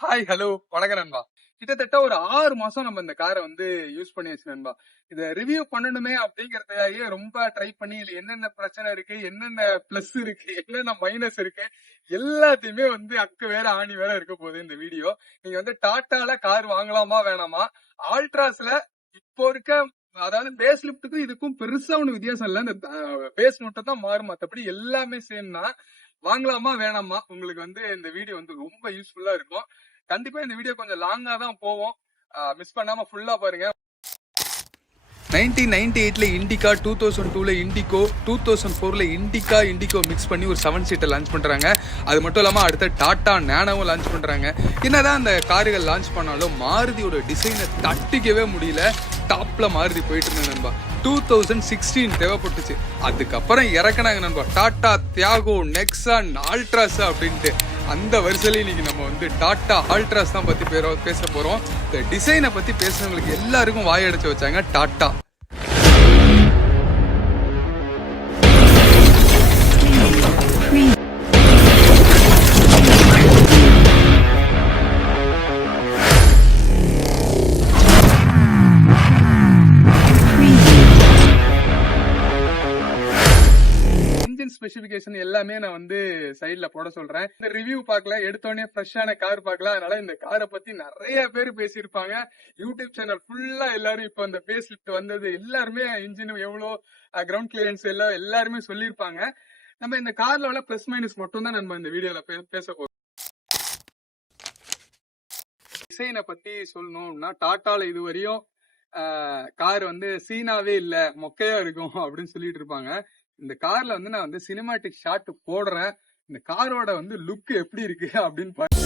Hi, hello, வணக்கம் நண்பா. கிட்டத்தட்ட ஒரு 6 மாசம் நம்ம இந்த காரை வந்து யூஸ் பண்ணியாச்சு நண்பா. இத ரிவ்யூ பண்ணணுமே அப்படிங்கறதுக்காகவே ரொம்ப ட்ரை பண்ணி இதுல என்னென்ன பிரச்சனை இருக்கு, என்னென்ன பிளஸ் இருக்கு, என்னென்ன மைனஸ் இருக்கு, எல்லாத்தையுமே வந்து அக்கு வேற ஆணி வேற இருக்க போகுது இந்த வீடியோ. நீங்க வந்து டாட்டால கார் வாங்கலாமா வேணாமா? ஆல்ட்ராஸ்ல இப்போ இருக்க அதாவது பேஸ் லிப்டுக்கும் இதுக்கும் பெருசா ஒண்ணு வித்தியாசம் இல்ல. இந்த பேஸ் மட்டும் தான் மாறும். மத்தபடி எல்லாமே சேம் தான். வாங்கலாமா வேணாமா? உங்களுக்கு வந்து இந்த வீடியோ வந்து ரொம்ப யூஸ்ஃபுல்லா இருக்கும். கண்டிப்பா இந்த வீடியோ கொஞ்சம் லாங்கா தான் போவோம். மிஸ் பண்ணாம ஃபுல்லா பாருங்க. 1998ல இண்டிகா, 2002ல இண்டிகோ, 2004ல இண்டிகோ மிக்ஸ் பண்ணி ஒரு 7 சீட்டர் லான்ச் பண்றாங்க. அது மட்டும் இல்லாம அடுத்த டாடா நேனோவும் லான்ச் பண்றாங்க. என்னதான் அந்த கார்கள் லான்ச் பண்ணாலும் மாருதியோட டிசைனை தட்டிக்கவே முடியல. டாப்ல மாருதி போயிட்டு இருந்தது நண்பா. 2016 தேவைப்பட்டுச்சு. அதுக்கப்புறம் இறக்குனாங்க நண்பா டாடா தியாகோ, நெக்ஸான், ஆல்ட்ராஸ் அப்படின்ட்டு. அந்த வரிசையில இன்னைக்கு நம்ம வந்து டாடா ஆல்ட்ராஸ் தான் பத்தி பேச போறோம். இந்த டிசைனை பத்தி பேசுறவங்களுக்கு எல்லாருக்கும் வாயடைச்சு வச்சாங்க டாடா. ஸ்பெசிபிகேஷன் எல்லாமே நான் வந்து சைட்ல போட சொல்றேன். இந்த ரிவ்யூ பார்க்கல, எடுத்தோடனே ஃப்ரெஷ்ஷான கார் பார்க்கலாம். அதனால இந்த காரை பத்தி நிறைய பேர் பேசியிருப்பாங்க. யூடியூப் சேனல் ஃபுல்லா எல்லாரும் இப்ப அந்த பேஸ் லிஃப்ட் வந்தது எல்லாருமே இன்ஜின் எவ்வளவு கிரவுண்ட் கிளியரன்ஸ் எல்லாம் எல்லாருமே சொல்லியிருப்பாங்க. நம்ம இந்த கார்ல உள்ள பிளஸ் மைனஸ் மட்டும் தான் நம்ம இந்த வீடியோல பேச போறோம். டிசைனை பத்தி சொல்லணும்னா டாட்டால இதுவரையும் கார் வந்து சீனாவே இல்ல, மொக்கையா இருக்கும் அப்படின்னு சொல்லிட்டு இருப்பாங்க. இந்த கார்ல வந்து நான் வந்து சினிமாட்டிக் ஷாட் போடுறேன். இந்த காரோட வந்து லுக் எப்படி இருக்கு அப்படின்னு பாருங்க.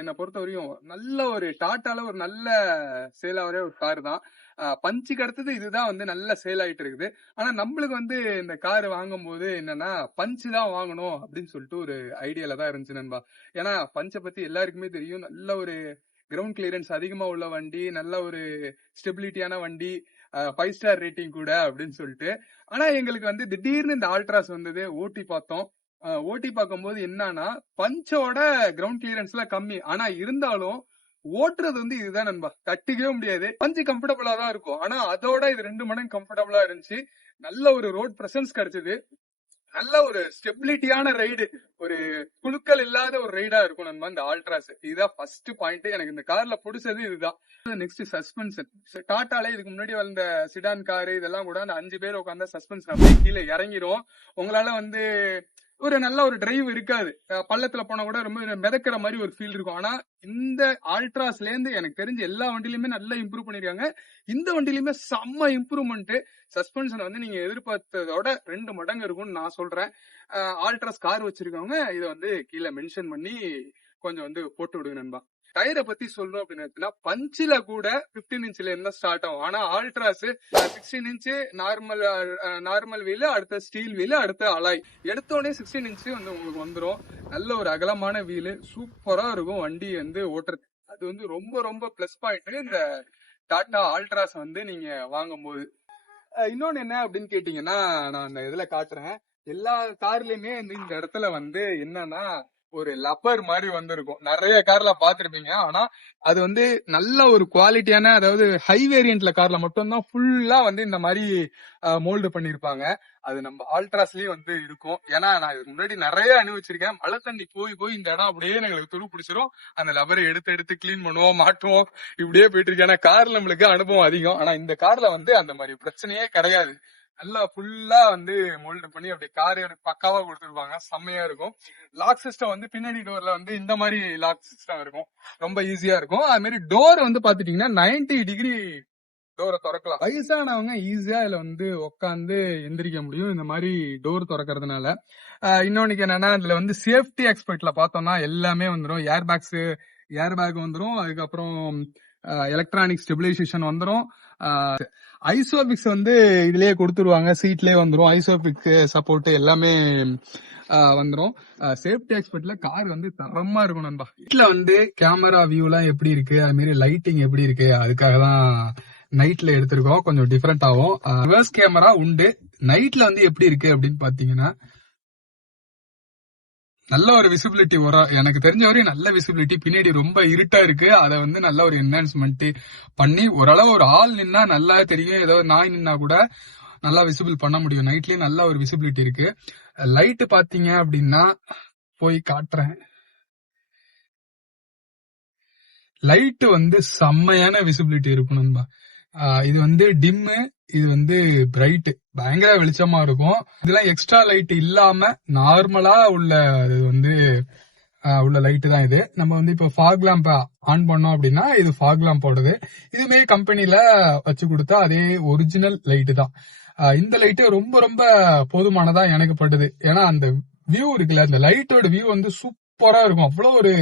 என்னை பொறுத்த வரையும் நல்ல ஒரு டாட்டால ஒரு நல்ல சேல் ஆகிற ஒரு கார் தான். பஞ்சுக்கு அடுத்தது இதுதான் வந்து நல்ல சேல் ஆயிட்டு இருக்குது. ஆனா நம்மளுக்கு வந்து இந்த கார் வாங்கும் போது என்னன்னா பஞ்சு தான் வாங்கணும் அப்படின்னு சொல்லிட்டு ஒரு ஐடியால தான் இருந்துச்சு நண்பா. ஏன்னா பஞ்சை பத்தி எல்லாருக்குமே தெரியும். நல்ல ஒரு கிரவுண்ட் கிளியரன்ஸ் அதிகமா உள்ள வண்டி, நல்ல ஒரு ஸ்டெபிலிட்டியான வண்டி, 5 ஸ்டார் ரேட்டிங் கூட அப்படின்னு சொல்லிட்டு. ஆனா எங்களுக்கு வந்து திடீர்னு இந்த ஆல்ட்ராஸ் வந்தது, ஓட்டி பார்த்தோம். ஓட்டி பார்க்கும்போது என்னன்னா பஞ்சோட கிரவுண்ட் கிளியரன்ஸ்ல கம்மி. ஆனா இருந்தாலும் ஓட்டுறது வந்து இதுதான் நண்பா, தட்டிக்கவே முடியாது. பஞ்சு கம்ஃபர்டபுளா தான் இருக்கும். ஆனா அதோட இது 2 மடங்கு கம்ஃபர்டபுளா இருந்துச்சு. நல்ல ஒரு ரோட் பிரசன்ஸ் கிடைச்சது. நல்ல ஒரு ஸ்டெபிலிட்டியான ரைடு, ஒரு குழுக்கள் இல்லாத ஒரு ரைடா இருக்கும் நண்பா இந்த ஆல்ட்ராஸ். இதுதான் ஃபர்ஸ்ட் பாயிண்ட். எனக்கு இந்த கார்ல பிடிச்சது இதுதான். Next suspension. டாட்டால இதுக்கு முன்னாடி வந்த சிடான் காரு இதெல்லாம் கூட அந்த 5 பேர் உட்கார்ந்த சஸ்பென்ஷன் அப்படியே கீழே இறங்கிரும். உங்களால வந்து ஒரு நல்ல ஒரு டிரைவ் இருக்காது. பள்ளத்துல போனா கூட ரொம்ப மிதக்கிற மாதிரி ஒரு ஃபீல் இருக்கும். ஆனா இந்த ஆல்ட்ராஸ்ல இருந்து எனக்கு தெரிஞ்ச எல்லா வண்டியிலுமே நல்லா இம்ப்ரூவ் பண்ணிருக்காங்க. இந்த வண்டியிலுமே செம்ம இம்ப்ரூவ்மெண்ட். சஸ்பென்ஷன் வந்து நீங்க எதிர்பார்த்ததோட 2 மடங்கு இருக்கும்னு நான் சொல்றேன். ஆல்ட்ராஸ் கார் வச்சிருக்கவங்க இதை வந்து கீழே மென்ஷன் பண்ணி கொஞ்சம் வந்து போட்டு விடுங்க நண்பா. டயரை பத்தி சொல்லணும் அப்படின்னு பஞ்சில கூட 15 இன்ச்ல இருந்தா ஸ்டார்ட் ஆகும். ஆனா ஆல்ட்ராஸ் 16 இன்ச்சு நார்மல் வீல், அடுத்த ஸ்டீல் வீல், அடுத்த அலாய். எடுத்தோடனே 16 இன்ச்சு வந்து உங்களுக்கு வந்துடும். நல்ல ஒரு அகலமான வீலு, சூப்பரா இருக்கும் வண்டி வந்து ஓட்டுறது. அது வந்து ரொம்ப ரொம்ப பிளஸ் பாயிண்ட் இந்த டாடா ஆல்ட்ராஸ் வந்து நீங்க வாங்கும் போது. இன்னொன்னு என்ன அப்படின்னு கேட்டீங்கன்னா, நான் அந்த இதுல காட்டுறேன். எல்லா கார்லயுமே இந்த இடத்துல வந்து என்னன்னா ஒரு லப்பர் மாதிரி வந்திருக்கும். நிறைய கார்ல பாத்திருப்பீங்க. ஆனா அது வந்து நல்ல ஒரு குவாலிட்டியான, அதாவது ஹை வேரியன்ட்ல கார்ல மட்டும்தான் ஃபுல்லா வந்து இந்த மாதிரி மோல்டு பண்ணிருப்பாங்க. அது நம்ம ஆல்ட்ராஸ்லயும் வந்து இருக்கும். ஏன்னா நான் இதுக்கு முன்னாடி நிறைய அனுபவிச்சிருக்கேன். மழை தண்ணி போய் போய் இந்த இடம் அப்படியே எங்களுக்கு துரு பிடிச்சிரும். அந்த லப்பரை எடுத்து எடுத்து கிளீன் பண்ணுவோம், மாட்டுவோம், இப்படியே போயிட்டு இருக்கு. ஏன்னா கார்ல நம்மளுக்கு அனுபவம் அதிகம். ஆனா இந்த கார்ல வந்து அந்த மாதிரி பிரச்சனையே கிடையாது. நல்லா ஃபுல்லா வந்து மோல்டு பண்ணி அப்படியே கார் பக்காவா கொடுத்துருப்பாங்க. செம்மையா இருக்கும். லாக் சிஸ்டம் வந்து பின்னாடி டோர்ல வந்து இந்த மாதிரி லாக் சிஸ்டம் இருக்கும். ரொம்ப ஈஸியா இருக்கும். அது மாதிரி டோர் வந்து பாத்துட்டீங்கன்னா 90 டிகிரி டோரை திறக்கலாம். வயசானவங்க ஈஸியா இதுல வந்து உட்காந்து எந்திரிக்க முடியும் இந்த மாதிரி டோர் திறக்கிறதுனால. இன்னொன்னுக்கு என்னன்னா, இதுல வந்து சேஃப்டி எக்ஸ்பர்ட்ல பார்த்தோம்னா எல்லாமே வந்துடும். ஏர் பேக் வந்துடும். அதுக்கப்புறம் எலக்ட்ரானிக் ஸ்டெபிலைசேஷன் வந்துடும். ஐசோபிக்ஸ் வந்து இதுலயே கொடுத்துருவாங்க, சீட்லயே வந்துடும். ஐசோபிக் சப்போர்ட் எல்லாமே வந்துடும். சேஃப்டி எக்ஸ்பர்ட்ல கார் வந்து தரமா இருக்கும் நண்பா. வீட்டுல வந்து கேமரா வியூ எல்லாம் எப்படி இருக்கு, அது மாதிரி லைட்டிங் எப்படி இருக்கு, அதுக்காக தான் நைட்ல எடுத்திருக்கோம். கொஞ்சம் டிஃபரெண்ட் ஆகும். ரிவர்ஸ் கேமரா உண்டு. நைட்ல வந்து எப்படி இருக்கு அப்படின்னு பாத்தீங்கன்னா, நல்ல ஒரு விசிபிலிட்டி வரும். எனக்கு தெரிஞ்ச வரையும் நல்ல விசிபிலிட்டி. பின்னாடி ரொம்ப இருட்டா இருக்கு. அதை வந்து நல்ல ஒரு என்ஹான்ஸ்மெண்ட் பண்ணி ஓரளவு ஒரு ஆள் நின்னா நல்லா தெரியும். ஏதாவது நாய் நின்னா கூட நல்லா விசிபிள் பண்ண முடியும். நைட்லயும் நல்ல ஒரு விசிபிலிட்டி இருக்கு. லைட் பாத்தீங்க அப்படின்னா போய் காட்டுறேன். லைட் வந்து செம்மையான விசிபிலிட்டி இருக்கும் நண்பா. இது வந்து டிம்மு, இது வந்து பிரைட், பயங்கர வெளிச்சமா இருக்கும். இதெல்லாம் எக்ஸ்ட்ரா லைட் இல்லாம நார்மலா உள்ள லைட் தான் இது. நம்ம வந்து இப்ப ஃபாக் லேம்ப் ஆன் பண்ணோம் அப்படின்னா இது ஃபாக் லேம்ப் போடுது. இதுமே கம்பெனில வச்சு கொடுத்தா அதே ஒரிஜினல் லைட் தான். இந்த லைட் ரொம்ப ரொம்ப போதுமானதா எனக்கு படுது. ஏன்னா அந்த வியூ இருக்குல்ல, அந்த லைட்டோட வியூ வந்து சூப்பரா இருக்கும். அவ்வளவு ஒரு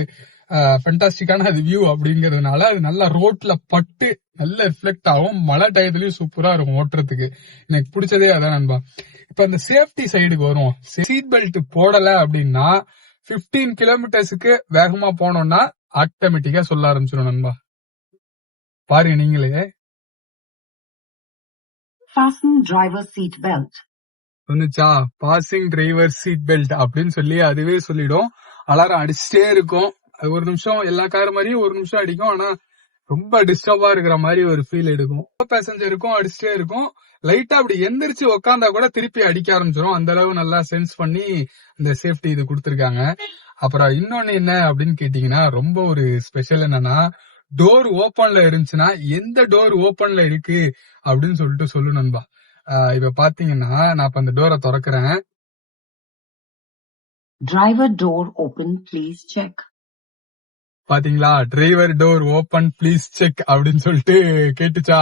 ஃபென்டாஸ்டிக்கான அது வியூ அப்படிங்கறதுனால அது நல்லா ரோட்ல பட்டு நல்ல ரிஃப்ளெக்ட் ஆகும். மழை டயத்துலயும் சூப்பரா இருக்கும் ஓட்டுறதுக்கு. எனக்கு பிடிச்சதே அதான் நண்பா. இப்ப அந்த சேஃப்டி சைடுக்கு வரும். சீட் பெல்ட் போடல அப்படின்னா 15 கிலோமீட்டர்ஸுக்கு வேகமா போனோம்னா ஆட்டோமேட்டிக்கா சொல்ல ஆரம்பிச்சிடும் நண்பா. பாருங்க நீங்களே. Fasten driver seat belt. சொன்னுச்சா பாசிங் டிரைவர் சீட் பெல்ட் அப்படின்னு சொல்லி அதுவே சொல்லிடும். அலாரம் அடிச்சுட்டே இருக்கும். அது ஒரு நிமிஷம் எல்லா கார் மாதிரியும் ஒரு நிமிஷம் அடிக்கும். ஆனா ரொம்ப டிஸ்டர்பா இருக்கிற மாதிரி ஒரு ஃபீல் எடுக்கும். பேசஞ்சருக்கும் அடிச்சுட்டே இருக்கும். லைட்டா அப்படி எந்திரிச்சு உக்காந்தா கூட திருப்பி அடிக்க ஆரம்பிச்சிடும். அந்த அளவு நல்லா சென்ஸ் பண்ணி இந்த சேஃப்டி இது கொடுத்திருக்காங்க. அப்புறம் இன்னொன்னு என்ன அப்படின்னு கேட்டீங்கன்னா, ரொம்ப ஒரு ஸ்பெஷல் என்னன்னா, டோர் ஓபன்ல இருந்துச்சுன்னா எந்த டோர் ஓபன்ல இருக்கு அப்படின்னு சொல்லிட்டு சொல்லு நண்பா. இப்ப பாத்தீங்கன்னா நான் இப்ப அந்த டோரை திறக்கிறேன். Driver door open, please check. பாத்தீங்களா, driver door open please check அப்படின்னு சொல்லிட்டு கேட்டுச்சா,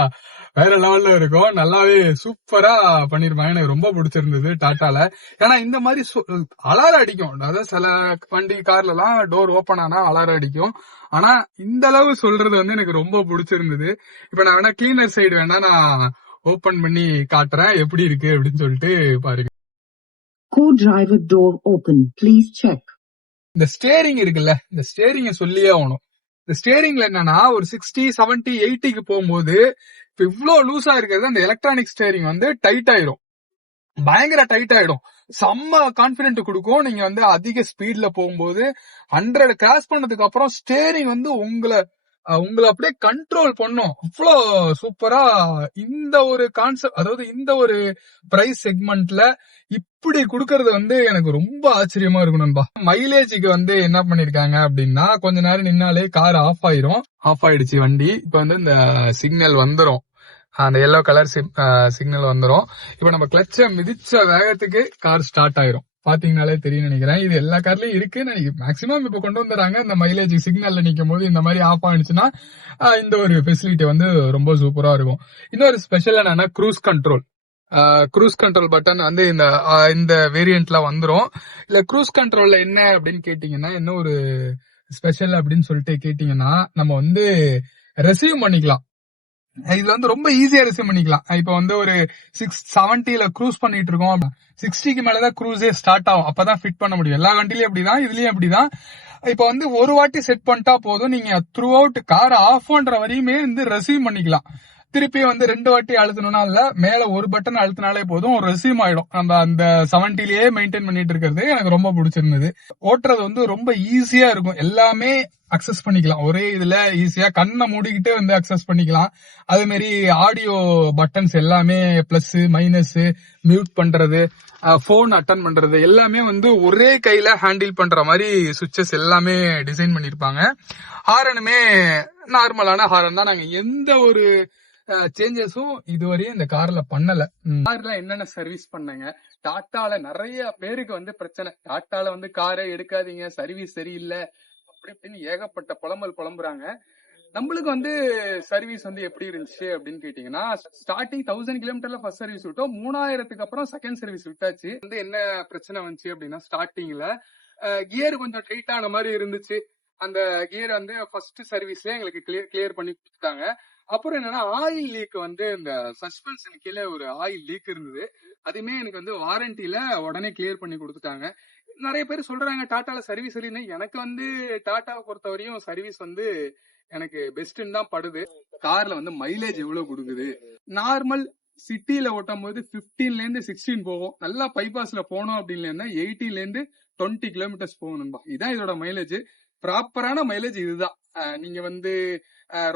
வேற லெவல்ல இருக்கும். நல்லாவே சூப்பரா பண்ணிருப்பாங்க. எனக்கு ரொம்ப பிடிச்சிருந்தது டாட்டால. ஏன்னா இந்த மாதிரி அலாரம் அடிக்கும். அதாவது சில வண்டி கார்ல எல்லாம் டோர் ஓபன் ஆனா அலாரம் அடிக்கும். ஆனா இந்த அளவு சொல்றது வந்து எனக்கு ரொம்ப பிடிச்சிருந்தது. இப்ப நான் வேணா கிளீனர் சைடு வேணா நான் ஓபன் பண்ணி காட்டுறேன் எப்படி இருக்கு அப்படின்னு சொல்லிட்டு பாருங்க. Co-driver door open, please check. இந்த ஸ்டேரிங் இருக்குல்ல, இந்த ஸ்டேரிங்க சொல்லியே ஆகணும். இந்த ஸ்டேரிங்ல என்னன்னா ஒரு 60, 70, 80க்கு போகும்போது இப்ப இவ்வளவு லூஸா இருக்கிறது அந்த எலக்ட்ரானிக் ஸ்டேரிங் வந்து டைட் ஆயிடும். பயங்கர டைட் ஆயிடும். செம்ம கான்பிடென்ட் கொடுக்கும். நீங்க வந்து அதிக ஸ்பீட்ல போகும்போது 100 கிராஸ் பண்ணதுக்கு அப்புறம் ஸ்டேரிங் வந்து உங்களை அப்படியே கண்ட்ரோல் பண்ணும். அவ்வளோ சூப்பரா இந்த ஒரு கான்செப்ட், அதாவது இந்த ஒரு பிரைஸ் செக்மெண்ட்ல இப்படி குடுக்கறது வந்து எனக்கு ரொம்ப ஆச்சரியமா இருக்கும் நண்பா. மைலேஜுக்கு வந்து என்ன பண்ணிருக்காங்க அப்படின்னா, கொஞ்ச நேரம் நின்னாலே கார் ஆஃப் ஆயிரும். ஆஃப் ஆயிடுச்சு வண்டி. இப்ப வந்து இந்த சிக்னல் வந்துரும், அந்த எல்லோ கலர் சிக்னல் வந்துரும். இப்ப நம்ம கிளட்ச மிதிச்ச வேகத்துக்கு கார் ஸ்டார்ட் ஆயிரும். பாத்தீங்கன்னாலே தெரியும் நினைக்கிறேன். இது எல்லா கார்லயும் இருக்கு. மேக்சிமம் இப்ப கொண்டு வந்துறாங்க. இந்த மைலேஜ் சிக்னல்ல நிக்கும் போது இந்த மாதிரி ஆஃப் ஆயிடுச்சுன்னா இந்த ஒரு ஃபெசிலிட்டி வந்து ரொம்ப சூப்பரா இருக்கும். இன்னொரு ஸ்பெஷல் என்னன்னா cruise control. Cruise control button வந்து இந்த வேரியன்ட்ல வந்துரும். இல்ல க்ரூஸ் கண்ட்ரோல்ல என்ன அப்படின்னு கேட்டீங்கன்னா, என்ன ஒரு ஸ்பெஷல் அப்படின்னு சொல்லிட்டு கேட்டீங்கன்னா, நம்ம வந்து ரெசீவ் பண்ணிக்கலாம். இதுல வந்து ரொம்ப ஈஸியா ரிசீவ் பண்ணிக்கலாம். இப்ப வந்து ஒரு 670ல க்ரூஸ் பண்ணிட்டு இருக்கோம், 60க்கு மேலதான் க்ரூஸே ஸ்டார்ட் ஆகும். அப்பதான் ஃபிட் பண்ண முடியும். எல்லா வண்டிலயும் அப்படிதான், இதுலயும் அப்படிதான். இப்ப வந்து ஒரு வாட்டி செட் பண்ணிட்டா போதும், நீங்க த்ரூ அவுட் கார் ஆஃப் பண்ற வரையுமே வந்து ரிசீவ் பண்ணிக்கலாம். திருப்பி வந்து 2 வாட்டி அழுத்தணும்னா இல்ல, மேல ஒரு பட்டன் அழுத்தினாலே போதும், ஒரு ரெஸ்யூம் ஆயிடும். நம்ம அந்த 70லயே மெயின்டைன் பண்ணிட்டு இருக்கிறது எனக்கு ரொம்ப பிடிச்சிருந்தது. ஓட்டுறது வந்து ரொம்ப ஈஸியா இருக்கும். எல்லாமே அக்சஸ் பண்ணிக்கலாம். ஒரே இதுல ஈஸியா கண்ணை மூடிக்கிட்டே வந்து அக்சஸ் பண்ணிக்கலாம். அதே மாதிரி ஆடியோ பட்டன்ஸ் எல்லாமே பிளஸ் மைனஸ், மியூட் பண்றது, போன் அட்டன் பண்றது எல்லாமே வந்து ஒரே கையில ஹேண்டில் பண்ற மாதிரி சுவிட்சஸ் எல்லாமே டிசைன் பண்ணிருப்பாங்க. ஹாரனுமே நார்மலான ஹாரன் தான். நாங்க எந்த ஒரு சேஞ்சஸும் இதுவரையும் இந்த கார்ல பண்ணல. கார்ல என்னென்ன சர்வீஸ் பண்ணாங்க, டாட்டால நிறைய பேருக்கு வந்து பிரச்சனை. டாட்டால வந்து காரை எடுக்காதீங்க, சர்வீஸ் சரியில்லை அப்படி இப்படின்னு ஏகப்பட்ட புலம்புறாங்க. நம்மளுக்கு வந்து சர்வீஸ் வந்து எப்படி இருந்துச்சு அப்படின்னு கேட்டீங்கன்னா, ஸ்டார்டிங் 1000 கிலோமீட்டர்ல ஃபர்ஸ்ட் சர்வீஸ் விட்டோம். 3000க்கு அப்புறம் செகண்ட் சர்வீஸ் விட்டாச்சு. வந்து என்ன பிரச்சனை வந்துச்சு அப்படின்னா, ஸ்டார்டிங்ல கியர் கொஞ்சம் டைட் ஆன மாதிரி இருந்துச்சு. அந்த கியர் வந்து ஃபர்ஸ்ட் சர்வீஸ்ல எங்களுக்கு கிளியர் பண்ணி கொடுத்தாங்க. அப்புறம் என்னன்னா, ஆயில் லீக் வந்து இந்த சஸ்பென்ஷன் கீழே ஒரு ஆயில் லீக் இருந்தது. அதுமே எனக்கு வந்து வாரண்டில உடனே கிளியர் பண்ணி கொடுத்துட்டாங்க. நிறைய பேர் சொல்றாங்க டாட்டால சர்வீஸ் இல்லைன்னு. எனக்கு வந்து டாட்டாவை பொறுத்தவரையும் சர்வீஸ் வந்து எனக்கு பெஸ்ட்ன்னு தான் படுது. கார்ல வந்து மைலேஜ் எவ்வளவு கொடுக்குது, நார்மல் சிட்டில ஓட்டும் போது 15ல இருந்து 16 போகும். நல்லா பைபாஸ்ல போனோம் அப்படின்னு 18ல இருந்து 20 கிலோமீட்டர்ஸ் போகணும்பா. இதான் இதோட மைலேஜ். ப்ராப்பரான மைலேஜ் இதுதான். நீங்க வந்து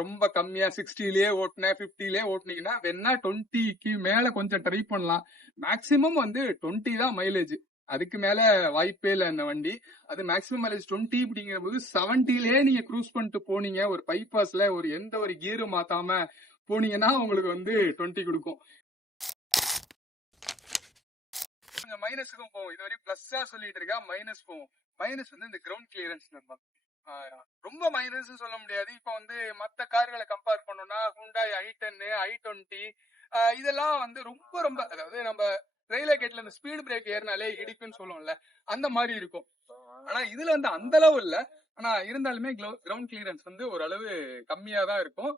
ரொம்ப கம்மியா 60லயே ஓட்டுன 50லயே ஓட்டுனீங்கன்னா வேணா 20க்கு மேல கொஞ்சம் ட்ரை பண்ணலாம். மேக்சிமம் வந்து 20 தான் மைலேஜ். அதுக்கு மேல வாய்ப்பே இல்ல இந்த வண்டி. அது மேக்ஸிமம் மைலேஜ் 20 அப்படிங்கிற போது 70லயே நீங்க க்ரூஸ் பண்ணிட்டு போனீங்க ஒரு பைபாஸ்ல, ஒரு எந்த ஒரு கியரும் மாத்தாம போனீங்கன்னா உங்களுக்கு வந்து 20 கொடுக்கும். கொஞ்சம் மைனஸுக்கும் போகும். இதுவரை பிளஸ்ஸா சொல்லிட்டு இருக்கா, மைனஸ் போகும். மைனஸ் வந்து இந்த கிரவுண்ட் கிளியரன்ஸ் நண்பா. ரொம்ப மைனஸ் சொல்ல முடியாது. இப்ப வந்து மத்த கார்களை கம்பேர் பண்ணோம்னா Hyundai i10, i20 இதெல்லாம் வந்து ரொம்ப அதாவது நம்ம ரயில்வே கேட்ல இந்த ஸ்பீடு பிரேக் ஏறினாலே இடிக்குன்னு சொல்லுவோம்ல, அந்த மாதிரி இருக்கும். ஆனா இதுல வந்து அந்த அளவு இல்ல. ஆனா இருந்தாலுமே கிரவுண்ட் கிளியரன்ஸ் வந்து ஓரளவு கம்மியா தான் இருக்கும்.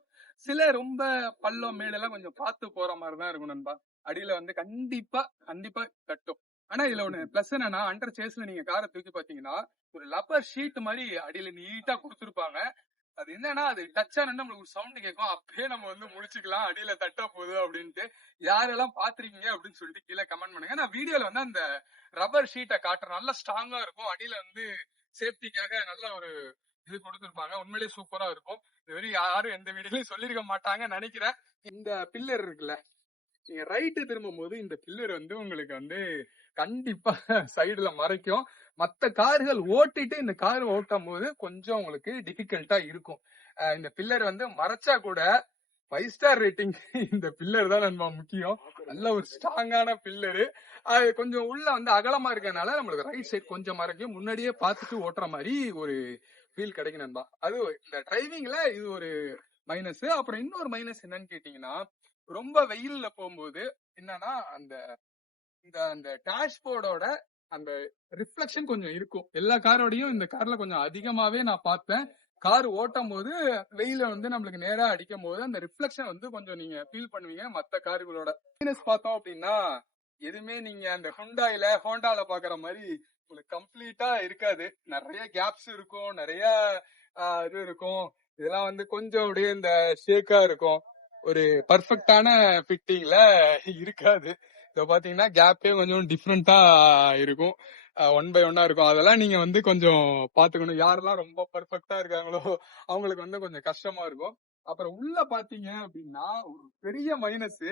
சில ரொம்ப பள்ளம் மேடெல்லாம் கொஞ்சம் பார்த்து போற மாதிரி தான் இருக்கும் நண்பா. அடியில வந்து கண்டிப்பா தட்டும். ஆனா இதுல ஒண்ணு பிளஸ் என்னன்னா, அண்டர் சேஸ்ல நீங்க காரை தூக்கி பாத்தீங்கன்னா ஒரு லப்பர் ஷீட் மாதிரி அடியில நீட்டா கொடுத்துருப்பாங்க. அது என்னன்னா, அது டச் ஆனா நம்மளுக்கு ஒரு சவுண்ட் கேட்கும். அப்பயே நம்ம வந்து முடிச்சுக்கலாம் அடியில தட்ட போகுது அப்படின்ட்டு. யாரெல்லாம் பாத்திருக்கீங்க அப்படின்னு சொல்லிட்டு கீழே கமெண்ட் பண்ணுங்க. நான் வீடியோல வந்து அந்த ரப்பர் ஷீட்டை காட்டுறேன். நல்லா ஸ்ட்ராங்கா இருக்கும். அடியில வந்து சேஃப்டிக்காக நல்ல ஒரு இது கொடுத்துருப்பாங்க. உண்மையிலேயே சூப்பரா இருக்கும். இதுவரை யாரும் எந்த வீடியோலயும் சொல்லிருக்க மாட்டாங்கன்னு நினைக்கிறேன். இந்த பில்லர் இருக்குல்ல, நீங்க ரைட்டு திரும்பும் போது இந்த பில்லர் வந்து உங்களுக்கு வந்து கண்டிப்பா சைடுல மறைக்கும். மத்த கார்கள் ஓட்டிட்டு இந்த கார் ஓட்டும் போது கொஞ்சம் உங்களுக்கு டிஃபிகல்ட்டா இருக்கும். இந்த பில்லர் வந்து மறைச்சா கூட 5 ஸ்டார் ரேட்டிங் இந்த பில்லர் தான் நண்பா முக்கியம். நல்ல ஒரு ஸ்ட்ராங்கான பில்லரு. அது கொஞ்சம் உள்ள வந்து அகலமா இருக்கனால நம்மளுக்கு ரைட் சைடு கொஞ்சம் மறைக்கும். முன்னாடியே பார்த்துட்டு ஓட்டுற மாதிரி ஒரு ஃபீல் கிடைக்கும் நண்பா. அது இந்த டிரைவிங்ல இது ஒரு மைனஸ். அப்புறம் இன்னொரு மைனஸ் என்னன்னு கேட்டீங்கன்னா, ரொம்ப வெயில்ல போகும்போது என்னன்னா அந்த அந்த டேஷ்போர்டோட அந்த ரிஃப்ளெக்ஷன் கொஞ்சம் இருக்கும். எல்லா காரோடையும் இந்த கார்ல கொஞ்சம் அதிகமாவே நான் பார்த்தேன். கார் ஓட்டும் போது வெயில வந்து நம்மளுக்கு நேரா அடிக்கும் போது அந்த ரிஃப்ளெக்ஷன் வந்து கொஞ்சம் நீங்க ஃபீல் பண்ணுவீங்க மத்த கார்களோட. மைனஸ் பார்த்தோம் அப்படின்னா, எதுவுமே நீங்க அந்த ஹோண்டால பாக்குற மாதிரி உங்களுக்கு கம்ப்ளீட்டா இருக்காது. நிறைய கேப்ஸ் இருக்கும், நிறைய இது இருக்கும். இதெல்லாம் வந்து கொஞ்சம் அப்படியே இந்த ஷேக்கா இருக்கும். ஒரு பர்ஃபெக்டான ஃபிட்டிங்ல இருக்காது. இப்ப பாத்தீங்கன்னா கேப்பே கொஞ்சம் டிஃப்ரெண்டா இருக்கும். 1 by 1 இருக்கும். அதெல்லாம் நீங்க வந்து கொஞ்சம் பாத்துக்கணும். யாரெல்லாம் ரொம்ப பர்ஃபெக்டா இருக்காங்களோ அவங்களுக்கு வந்து கொஞ்சம் கஷ்டமா இருக்கும். அப்புறம் உள்ள பாத்தீங்க அப்படின்னா ஒரு பெரிய மைனஸ்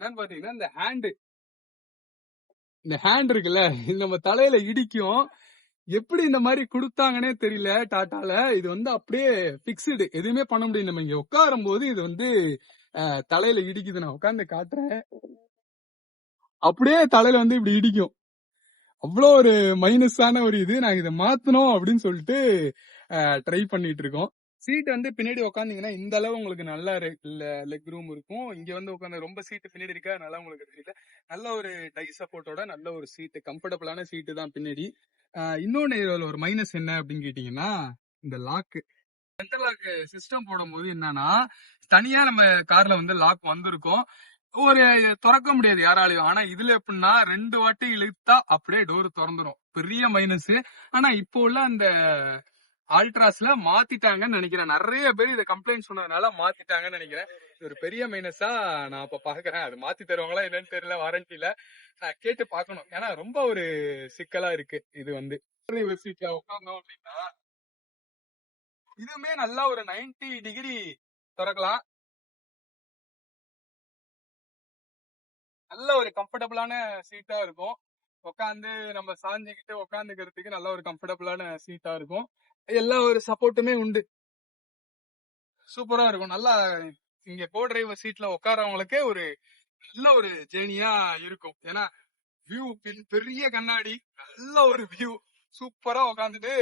என்னன்னு பாத்தீங்கன்னா, இந்த ஹேண்ட் இருக்குல்ல, இது நம்ம தலையில இடிக்கும். எப்படி இந்த மாதிரி கொடுத்தாங்கன்னே தெரியல டாட்டால. இது வந்து அப்படியே பிக்ஸ்டு, எதுவுமே பண்ண முடியும். நம்ம இங்க உட்காரும் போது இது வந்து தலையில இடிக்குது. நான் உட்கார்ந்து காட்டுறேன். அப்படியே தலையில வந்து இப்படி இடிக்கும். அவ்வளோ ஒரு மைனஸான ஒரு இது. நாங்க இதை மாத்தணும் அப்படின்னு சொல்லிட்டு ட்ரை பண்ணிட்டு இருக்கோம். சீட் வந்து பின்னாடி உட்காந்தீங்கன்னா இந்த அளவு உங்களுக்கு நல்லா லெக் ரூம் இருக்கும். இங்க வந்து உட்காந்து ரொம்ப சீட்டு பின்னாடி இருக்கா, நல்லா உங்களுக்கு தெரியல. நல்ல ஒரு டை சப்போர்ட்டோட நல்ல ஒரு சீட்டு, கம்ஃபர்டபுளான சீட்டு தான் பின்னாடி. இன்னொன்னு இதுல ஒரு மைனஸ் என்ன அப்படின்னு கேட்டீங்கன்னா, இந்த லாக்கு. சென்ட்ரல் லாக் சிஸ்டம் போடும்போது என்னன்னா, தனியா நம்ம கார்ல வந்து லாக் வந்திருக்கும். ஒரு திறக்க முடியாது யாராலையும். ஆனா இதுல எப்படின்னா 2 வாட்டி இழுத்தா அப்படியே டோர் திறந்துரும். பெரிய மைனஸ். ஆனா இப்போ உள்ள அந்த ஆல்ட்ராஸ்ல மாத்திட்டாங்கன்னு நினைக்கிறேன். நிறைய பேர் இதை கம்ப்ளைண்ட் சொன்னதுனால மாத்திட்டாங்கன்னு நினைக்கிறேன். இது ஒரு பெரிய மைனஸா நான் இப்ப பாக்குறேன். அது மாத்தி தருவாங்களா என்னன்னு தெரியல, வாரண்டில நான் கேட்டு பார்க்கணும். ஏன்னா ரொம்ப ஒரு சிக்கலா இருக்கு இது வந்து. சீட்ல உட்கார்ந்தோம் அப்படின்னா இதுவுமே நல்லா ஒரு 90 டிகிரி திறக்கலாம். நல்ல ஒரு கம்ஃபர்டபுளான சீட்டா இருக்கும். உட்காந்து நம்ம சாஞ்சுக்கிட்டு உட்காந்துக்கிறதுக்கு நல்ல ஒரு கம்ஃபர்டபுளான சீட்டா இருக்கும். எல்லா ஒரு சப்போர்ட்டுமே உண்டு. சூப்பரா இருக்கும். நல்லா இங்க கோ டிரைவர் சீட்ல உட்காரவங்களுக்கே ஒரு நல்ல ஒரு ஜேர்னியா இருக்கும். ஏன்னா வியூ பெரிய கண்ணாடி, நல்ல ஒரு வியூ, சூப்பரா உட்காந்துட்டு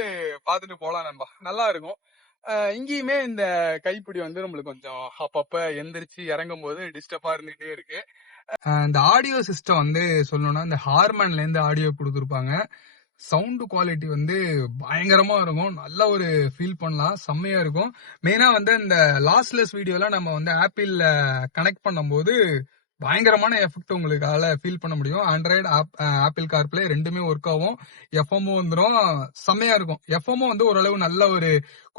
பாத்துட்டு போலாம் நண்பா. நல்லா இருக்கும். இங்கேயுமே இந்த கைப்பிடி வந்து நம்மளுக்கு கொஞ்சம் அப்பப்ப எந்திரிச்சு இறங்கும் போது டிஸ்டர்பா இருந்துகிட்டே இருக்கு. இந்த ஆடியோ சிஸ்டம் வந்து சொல்லணும்னா இந்த ஹார்மன்ல இருந்து ஆடியோ கொடுத்துருப்பாங்க. சவுண்ட் குவாலிட்டி வந்து பயங்கரமா இருக்கும். நல்ல ஒரு ஃபீல் பண்ணலாம், செம்மையா இருக்கும். மெயினா வந்து இந்த லாஸ்லெஸ் வீடியோலாம் நம்ம வந்து ஆப்பிள்ல கனெக்ட் பண்ணும்போது பயங்கரமான எஃபெக்ட் உங்களுக்கால ஃபீல் பண்ண முடியும். ஆண்ட்ராய்டு ஆப்பிள் கார்ப்ளே ரெண்டுமே ஒர்க் ஆகும். எஃப்எம்ஓ வந்துடும், செம்மையா இருக்கும். எஃப்எம்ஓ வந்து ஓரளவு நல்ல ஒரு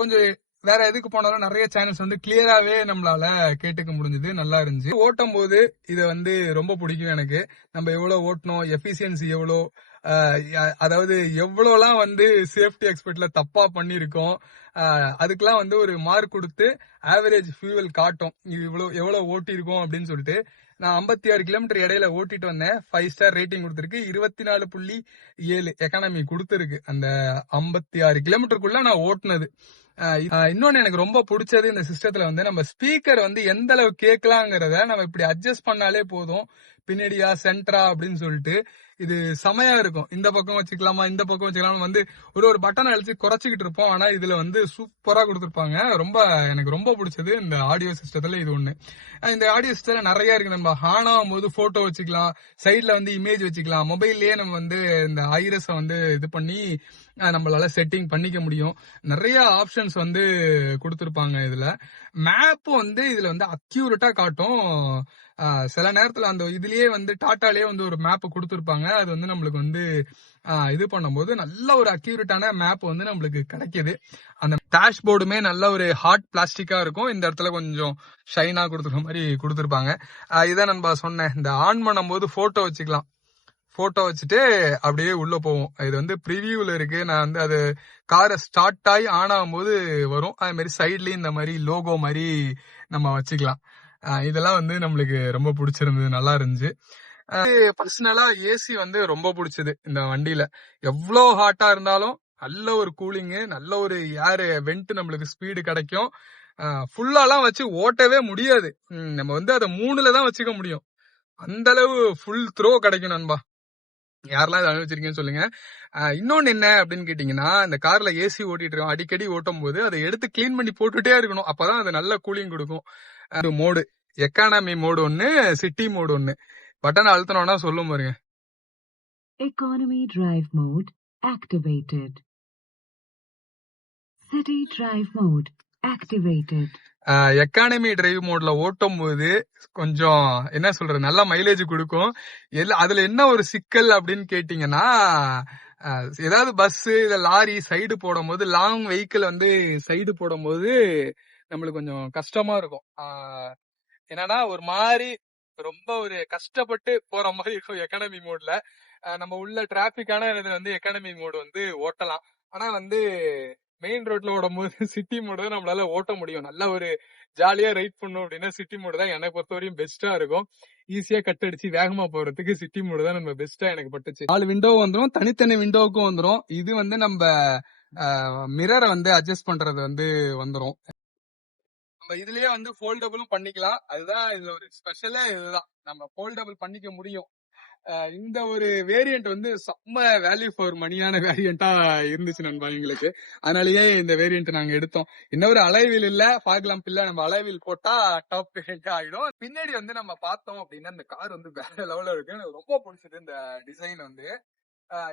கொஞ்சம் வேற எதுக்கு போனாலும் நிறைய சேனல்ஸ் வந்து கிளியராவே நம்மளால கேட்டுக்க முடிஞ்சது, நல்லா இருந்துச்சு. ஓட்டும் போது இதை வந்து ரொம்ப பிடிக்கும் எனக்கு. நம்ம எவ்வளவு ஓட்டணும், எஃபிசியன்சி எவ்வளோ, அதாவது எவ்வளவுலாம் வந்து சேஃப்டி எக்ஸ்பெக்ட்ல தப்பா பண்ணிருக்கோம், அதுக்கெல்லாம் வந்து ஒரு மார்க் கொடுத்து ஆவரேஜ் ஃபியூவல் காட்டும். இது எவ்வளவு ஓட்டி இருக்கோம் அப்படின்னு சொல்லிட்டு. நான் 56 கிலோமீட்டர் இடையில ஓட்டிட்டு வந்தேன். 5 ஸ்டார் ரேட்டிங் கொடுத்திருக்கு. 24.7 எக்கானமி கொடுத்திருக்கு அந்த 56 கிலோமீட்டருக்குள்ள நான் ஓட்டுனது. இன்னொன்னு எனக்கு ரொம்ப பிடிச்சது இந்த சிஸ்டத்துல வந்து நம்ம ஸ்பீக்கர் வந்து எந்த அளவு கேட்கலாங்கிறத நம்ம இப்படி அட்ஜஸ்ட் பண்ணாலே போதும். பின்னாடியா சென்டரா அப்படின்னு சொல்லிட்டு இது செமையா இருக்கும். இந்த பக்கம் வச்சுக்கலாமா, இந்த பக்கம் வச்சுக்கலாமா வந்து ஒரு பட்டன் அழிச்சு குறைச்சிக்கிட்டு இருப்போம். ஆனா இதுல வந்து சூப்பரா கொடுத்துருப்பாங்க. ரொம்ப எனக்கு ரொம்ப பிடிச்சது இந்த ஆடியோ சிஸ்டத்துல இது ஒண்ணு. இந்த ஆடியோ சிஸ்டத்துல நிறைய இருக்கு. நம்ம ஆன் ஆகும் போது போட்டோ வச்சுக்கலாம், சைட்ல வந்து இமேஜ் வச்சுக்கலாம், மொபைல்லயே நம்ம வந்து இந்த ஐரஸ வந்து இது பண்ணி நம்மளால செட்டிங் பண்ணிக்க முடியும். நிறைய ஆப்ஷன்ஸ் வந்து கொடுத்துருப்பாங்க இதுல. மேப் வந்து இதுல வந்து அக்யூரேட்டா காட்டும். சில நேரத்துல அந்த இதுலயே வந்து டாட்டாலேயே வந்து ஒரு மேப் கொடுத்துருப்பாங்க. அது வந்து நம்மளுக்கு வந்து இது பண்ணும்போது நல்ல ஒரு அக்யூரேட்டான மேப் வந்து நம்மளுக்கு கிடைக்குது. அந்த டேஷ்போர்டுமே நல்ல ஒரு ஹார்ட் பிளாஸ்டிக்கா இருக்கும். இந்த இடத்துல கொஞ்சம் ஷைனா கொடுத்துருக்க மாதிரி கொடுத்துருப்பாங்க. இதான் நண்பா சொன்னேன், இந்த ஆன் பண்ணும்போது போட்டோ வச்சுக்கலாம். போட்டோ வச்சுட்டு அப்படியே உள்ள போவோம். இது வந்து ப்ரிவியூல இருக்கு. நான் வந்து அது காரை ஸ்டார்ட் ஆகி ஆன் ஆகும்போது வரும். அதே மாதிரி சைட்லயும் இந்த மாதிரி லோகோ மாதிரி நம்ம வச்சுக்கலாம். இதெல்லாம் வந்து நம்மளுக்கு ரொம்ப பிடிச்சிருந்தது, நல்லா இருந்துச்சு. பர்சனலா ஏசி வந்து ரொம்ப பிடிச்சது இந்த வண்டியில. எவ்வளவு ஹாட்டா இருந்தாலும் நல்ல ஒரு கூலிங்கு, நல்ல ஒரு ஏர் வெண்ட் நம்மளுக்கு ஸ்பீடு கிடைக்கும். ஃபுல்லாலாம் வச்சு ஓட்டவே முடியாது. நம்ம வந்து அதை 3ல தான் வச்சுக்க முடியும். அந்த அளவு ஃபுல் த்ரோ கிடைக்கும் நண்பா. யாரெல்லாம் இதை அனுபவிச்சிருக்கீங்கன்னு சொல்லுங்க. இன்னொன்னு என்ன அப்படின்னு கேட்டீங்கன்னா, இந்த கார்ல ஏசி ஓட்டிட்டு இருக்கோம், அடிக்கடி ஓட்டும் போது அதை எடுத்து கிளீன் பண்ணி போட்டுட்டே இருக்கணும். அப்பதான் அது நல்ல கூலிங் கொடுக்கும். மோடு எக்கானமி மோடு ஒண்ணு, சிட்டி மோடு ஒண்ணு. பட்டன் அழுத்தணும்னா சொல்லும் பாருங்க. Economy drive mode activated. City drive mode activated. Economy drive மோட்ல ஓட்டும் போது கொஞ்சம் என்ன சொல்றது, நல்ல மைலேஜ் கொடுக்கும். அதுல என்ன ஒரு சிக்கல் அப்படின்னு கேட்டீங்கன்னா, ஏதாவது பஸ் இல்ல லாரி சைடு போடும் போது, லாங் வெஹிக்கிள் வந்து சைடு போடும் போது நம்மளுக்கு கொஞ்சம் கஷ்டமா இருக்கும். என்னன்னா ஒரு மாதிரி ரொம்ப ஒரு கஷ்டப்பட்டு போற மாதிரி இருக்கும் எக்கானமி மோட்ல. நம்ம உள்ள டிராபிக்கான இது வந்து எக்கானமி மோடு வந்து ஓட்டலாம். ஆனா வந்து மெயின் ரோட்ல ஓடும் போது சிட்டி மோடு தான் நம்மளால ஓட்ட முடியும். நல்ல ஒரு ஜாலியா ரைட் பண்ணும் அப்படின்னா சிட்டி மோடு தான் எனக்கு பொறுத்த வரையும் பெஸ்டா இருக்கும். ஈஸியா கட் அடிச்சு வேகமா போறதுக்கு சிட்டி மோடு தான் நம்ம பெஸ்டா எனக்கு பட்டுச்சு. 4 விண்டோ வந்துடும், தனித்தனி விண்டோவுக்கும் வந்துடும். இது வந்து நம்ம மிரரை வந்து அட்ஜஸ்ட் பண்றது வந்து வந்துடும். நம்ம இதுலயே வந்து ஃபோல்டபுளும் பண்ணிக்கலாம். அதுதான் இதுல ஒரு ஸ்பெஷலே, இதுதான் நம்ம ஃபோல்டபுள் பண்ணிக்க முடியும். இந்த ஒரு வேரியன்ட் வந்து செம்ம வேல்யூ ஃபார் மணியான வேரியண்டா இருந்துச்சு நண்பா எங்களுக்கு. அதனாலயே இந்த வேரியன்ட் நாங்க எடுத்தோம். இன்னொரு அலைவில் இல்ல, ஃபாக் இல்ல, நம்ம அலைவில் போட்டா டாப் வேரியண்ட் ஆயிடும். பின்னாடி வந்து நம்ம பார்த்தோம் அப்படின்னா இந்த கார் வந்து வேற லெவல்ல இருக்கு. எனக்கு ரொம்ப பிடிச்சது இந்த டிசைன் வந்து.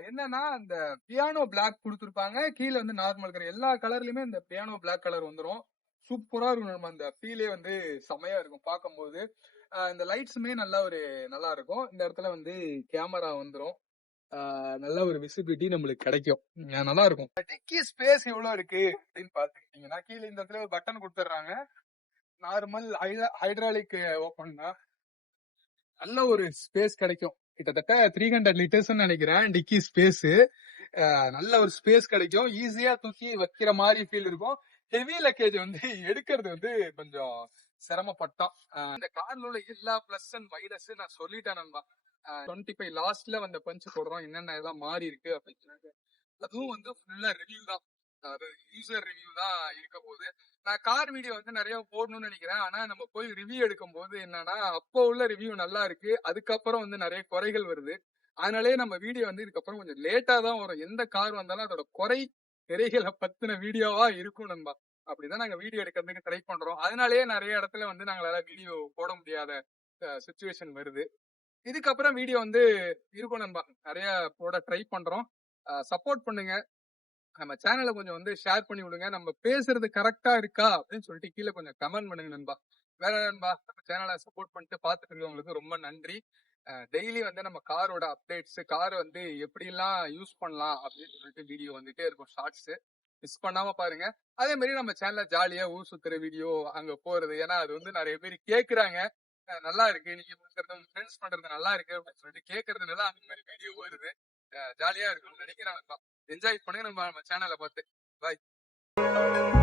என்னன்னா அந்த பியானோ பிளாக் கொடுத்துருப்பாங்க, கீழே வந்து நார்மல் கலர், எல்லா கலர்லயுமே இந்த பியானோ பிளாக் கலர் வந்துரும். சூப்பரா இருக்கும். நம்ம அந்த ஃபீலே வந்து செமையா இருக்கும் பார்க்கும்போது. இந்த லைட்ஸுமே நல்லா இருக்கும். இந்த இடத்துல வந்து கேமரா வந்துரும். நல்ல ஒரு விசிபிலிட்டி நம்மளுக்கு கிடைக்கும். நல்லா இருக்கும். டிக்கி ஸ்பேஸ் எவ்வளவு இருக்கு அப்படின்னு பாத்துக்கிட்டீங்கன்னா, கீழே இந்த இடத்துல ஒரு பட்டன் கொடுத்துட்றாங்க. நார்மல் ஹைட்ராலிக் ஓபன் தான். நல்ல ஒரு ஸ்பேஸ் கிடைக்கும். கிட்டத்தட்ட 300 லிட்டர்ஸ் நினைக்கிறேன் டிக்கி ஸ்பேஸ். நல்ல ஒரு ஸ்பேஸ் கிடைக்கும். ஈஸியா தூக்கி வைக்கிற மாதிரி ஃபீல் இருக்கும். ஹெவி லக்கேஜ் வந்து எடுக்கிறது வந்து கொஞ்சம் சிரமப்பட்டோம். இந்த கார்ல உள்ள எல்லா பிளஸ் அண்ட் மைனஸ் நான் சொல்லிட்டேன் நண்பா. 25 லாஸ்ட்ல வந்த பஞ்ச் போடுறோம். என்னென்ன எல்லாம் மாறி இருக்கு அப்படின்னு சொல்லிட்டு. அதுவும் வந்து ஃபுல்லா ரிவ்யூ தான். யூசர் ரிவ்யூ தான் இருக்க போகுது. நான் கார் வீடியோ வந்து நிறைய போடணும்னு நினைக்கிறேன். ஆனா நம்ம போய் ரிவ்யூ எடுக்கும் போது என்னன்னா, அப்போ உள்ள ரிவ்யூ நல்லா இருக்கு. அதுக்கப்புறம் வந்து நிறைய குறைகள் வருது. அதனாலே நம்ம வீடியோ வந்து இதுக்கப்புறம் கொஞ்சம் லேட்டா தான் வரும். எந்த கார் வந்தாலும் அதோட நிறைகளை பத்தின வீடியோவா இருக்கும் நண்பா. அப்படிதான் நாங்க வீடியோ எடுக்கிறதுக்கு ட்ரை பண்றோம். அதனாலேயே நிறைய இடத்துல வந்து நாங்களால வீடியோ போட முடியாத சுச்சுவேஷன் வருது. இதுக்கப்புறம் வீடியோ வந்து இருக்கும் நண்பா. நிறைய போட ட்ரை பண்றோம். சப்போர்ட் பண்ணுங்க. நம்ம சேனலை கொஞ்சம் வந்து ஷேர் பண்ணி விடுங்க. நம்ம பேசுறது கரெக்டா இருக்கா அப்படின்னு சொல்லிட்டு கீழே கொஞ்சம் கமெண்ட் பண்ணுங்க நண்பா. வேற நண்பா, நம்ம சேனலை சப்போர்ட் பண்ணிட்டு பார்த்துட்டு இருக்கவங்களுக்கு ரொம்ப நன்றி. டெய்லி வந்து நம்ம காரோட அப்டேட்ஸ், கார் வந்து எப்படி எல்லாம் யூஸ் பண்ணலாம் அப்படின்னு சொல்லிட்டு வீடியோ வந்துட்டே இருக்கும், ஷார்ட்ஸ். மிஸ் பண்ணாம பாருங்க. அதே மாதிரி நம்ம சேனல்ல ஜாலியா ஊர் சுத்துற வீடியோ, அங்க போறது. ஏன்னா அது வந்து நிறைய பேர் கேக்குறாங்க. நல்லா இருக்கு, நீங்க பண்றது, உங்க ஃப்ரெண்ட்ஸ் பண்றது நல்லா இருக்கு அப்படின்னு சொல்லிட்டு கேட்கறதுனால அந்த மாதிரி வீடியோ வருது. ஜாலியா இருக்கும்னு நினைக்கிறேன். என்ஜாய் பண்ணுங்க நம்ம சேனலை பார்த்து. பாய்.